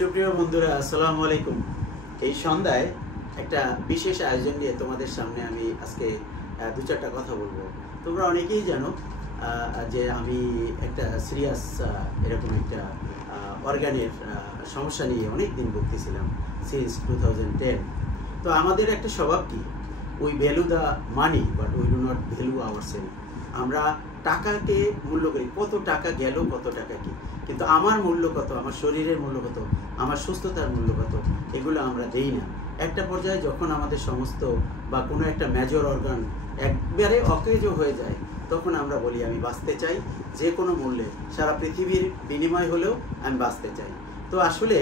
সুপ্রিয় বন্ধুরা, আসসালামু আলাইকুম। এই সন্ধ্যায় একটা বিশেষ আয়োজন নিয়ে তোমাদের সামনে আমি আজকে দু চারটা কথা বলবো। তোমরা অনেকেই জানো যে আমি একটা সিরিয়াস এরকম একটা অর্গানের সমস্যা নিয়ে অনেক দিন ভুগতেছিলাম সিন্স 2010। তো আমাদের একটা স্বভাব কি, we value the money but we do not value ourself. আমরা টাকাকে মূল্য করি, কত টাকা গেল, কত টাকা কি, কিন্তু আমার মূল্য কত, আমার শরীরের মূল্য কত, আমার সুস্থতার মূল্য কত, এগুলো আমরা দেই না। একটা পর্যায়ে যখন আমাদের সমস্ত বা কোনো একটা মেজর অর্গান একবারে অকেজ হয়ে যায়, তখন আমরা বলি আমি বাঁচতে চাই যে কোনো মূল্যে, সারা পৃথিবীর বিনিময় হলেও আমি বাঁচতে চাই। তো আসলে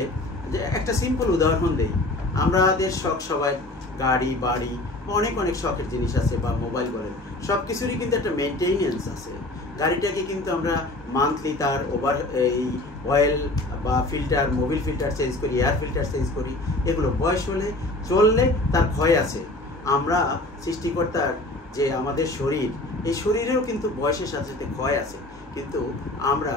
যে একটা সিম্পল উদাহরণ দেই, আমাদের শখ সবাই গাড়ি বাড়ি অনেক অনেক শখের জিনিস আছে, বা মোবাইল বলেন, সব কিছুরই কিন্তু একটা মেনটেনেন্স আছে। গাড়িটাকে কিন্তু আমরা মান্থলি তার এই অয়েল বা ফিল্টার, মোবিল ফিল্টার চেঞ্জ করি, এয়ার ফিল্টার চেঞ্জ করি, এগুলো বয়স হলে চললে তার ক্ষয় আছে। আমরা সৃষ্টিকর্তার যে আমাদের শরীর, এই শরীরেও কিন্তু বয়সের সাথে সাথে ক্ষয় আছে, কিন্তু আমরা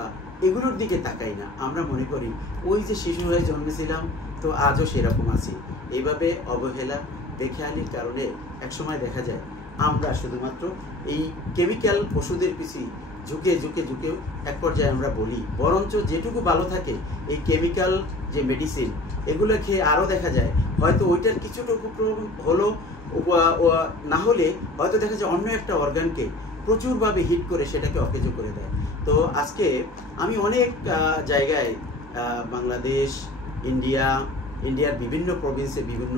এগুলোর দিকে তাকাই না। আমরা মনে করি ওই যে শিশু হয়ে জন্মেছিলাম, তো আজও সেরকম আছি। এইভাবে অবহেলা বেখেয়ালির কারণে একসময় দেখা যায় আমরা শুধুমাত্র এই কেমিক্যাল ওষুধের পিছিয়ে ঝুঁকে ঝুঁকে ঝুঁকেও এক পর্যায়ে আমরা বলি, বরঞ্চ যেটুকু ভালো থাকে এই কেমিক্যাল যে মেডিসিন, এগুলো খেয়ে আরও দেখা যায় হয়তো ওইটার কিছুটুকু হলো না হলে হয়তো দেখা যায় অন্য একটা অর্গানকে প্রচুরভাবে হিট করে সেটাকে অকেজো করে দেয়। তো আজকে আমি অনেক জায়গায়, বাংলাদেশ, ইন্ডিয়ার বিভিন্ন প্রভিন্সে বিভিন্ন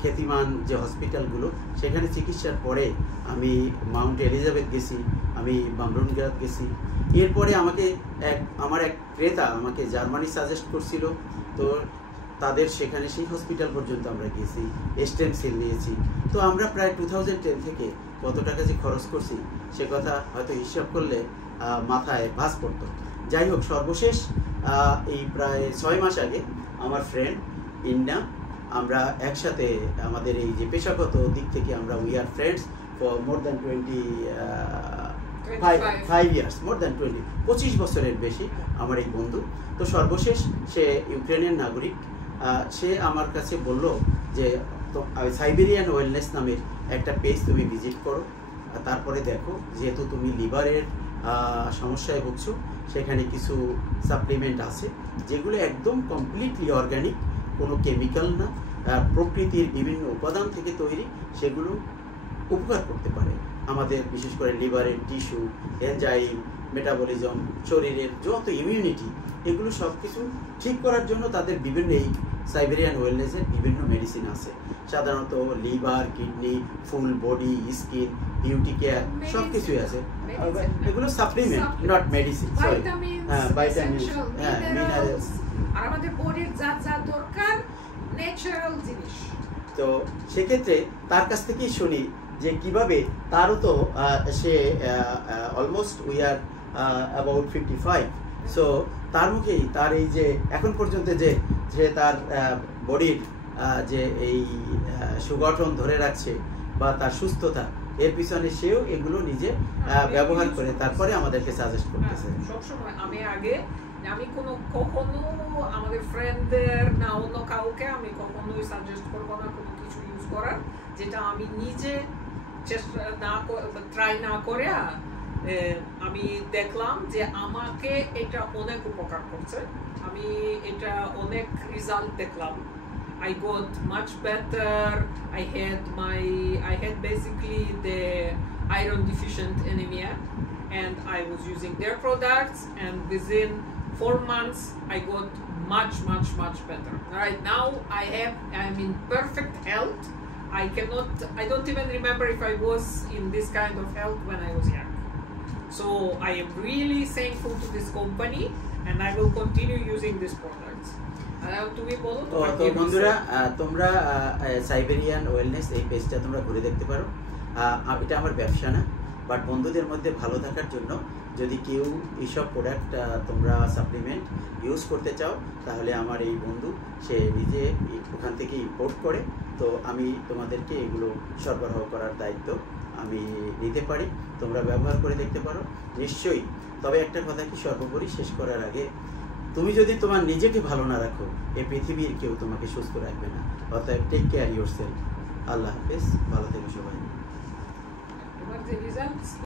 খ্যাতিমান যে হসপিটালগুলো, সেখানে চিকিৎসার পরে আমি মাউন্ট এলিজাবেথ গেছি, আমি বামরুনগ্রাদ গেছি। এরপরে আমার এক ক্রেতা আমাকে জার্মানি সাজেস্ট করছিল, তো তাদের সেখানে সেই হসপিটাল পর্যন্ত আমরা গেছি, স্টেম সেল নিয়েছি। তো আমরা প্রায় 2010 থেকে কত টাকা যে খরচ করছি সে কথা হয়তো হিসাব করলে মাথায় ভাঁজ পড়তো। যাই হোক, সর্বশেষ এই প্রায় 6 মাস আগে আমার ফ্রেন্ড ইন্না, আমরা একসাথে আমাদের এই যে পেশাগত দিক থেকে আমরা we are friends for more than 25 years, more than 25 বছরের বেশি আমার এই বন্ধু। তো সর্বশেষ সে ইউক্রেনের নাগরিক। সে আমার কাছে বলল যে সাইবেরিয়ান ওয়েলনেস নামের একটা পেজ তুমি ভিজিট করো, তারপরে দেখো যেহেতু তুমি লিভারের সমস্যায় ভুগছো, সেখানে কিছু সাপ্লিমেন্ট আছে যেগুলো একদম কমপ্লিটলি অর্গানিক, কোনো কেমিক্যাল না, প্রকৃতির বিভিন্ন উপাদান থেকে তৈরি, সেগুলো উপকার করতে পারে আমাদের, বিশেষ করে লিভারের টিস্যু, এনজাইম, মেটাবলিজম, শরীরের যত ইমিউনিটি, এগুলো সব কিছু ঠিক করার জন্য তাদের বিভিন্ন এই সাইবেরিয়ান ওয়েলনেসের বিভিন্ন মেডিসিন আছে। সাধারণত liver, kidney, full body, skin, beauty care সব কিছুই আছে। এগুলো supplement, not medicine. Sorry, vitamins, minerals, আর আমাদের বডির যা যা দরকার ন্যাচারাল জিনিস। তো সেক্ষেত্রে তার কাছ থেকেই শুনি যে কিভাবে তারও তো সে almost we are about 55। So তার মুখেই তার এই যে এখন পর্যন্ত যে তার বডির যে এই সুগঠন ধরে রাখছে বা তার সুস্থতা, এর পিছনে সেও এগুলো নিজে ব্যবহার করে তারপরে আমাদেরকে সাজেস্ট করতেছে। সবসময় আমি কখনো আমাদের ফ্রেন্ডদের না অন্য কাউকে আমি কখনোই সাজেস্ট করবো না কোনো কিছু ইউজ করার যেটা আমি নিজে ট্রাই না করে আমি দেখলাম যে আমাকে এটা অনেক উপকার করছে, আমি এটা অনেক রেজাল্ট দেখলাম। I got much better. I had basically the iron deficient anemia, and I was using their products, and within 4 months I got much better. Right now I'm in perfect health. I don't even remember if I was in this kind of health when I was young. So I am really thankful to this company, and I will continue using these products. তো বন্ধুরা, তোমরা Siberian wellness এই পেজটা তোমরা ঘুরে দেখতে পারো। এটা আমার ব্যবসা না, বাট বন্ধুদের মধ্যে ভালো থাকার জন্য যদি কেউ এইসব প্রোডাক্ট তোমরা সাপ্লিমেন্ট ইউজ করতে চাও, তাহলে আমার এই বন্ধু সে নিজে ওখান থেকে ইম্পোর্ট করে, তো আমি তোমাদেরকে এগুলো সরবরাহ করার দায়িত্ব আমি নিতে পারি। তোমরা ব্যবহার করে দেখতে পারো নিশ্চয়ই। তবে একটা কথা কি, সর্বোপরি শেষ করার আগে, তুমি যদি তোমার নিজেকে ভালো না রাখো, এই পৃথিবীর কেউ তোমাকে সুস্থ রাখবে না। অতএব টেক কেয়ার ইয়োরসেলফ। আল্লাহ হাফেজ, ভালো থেকো সবাই।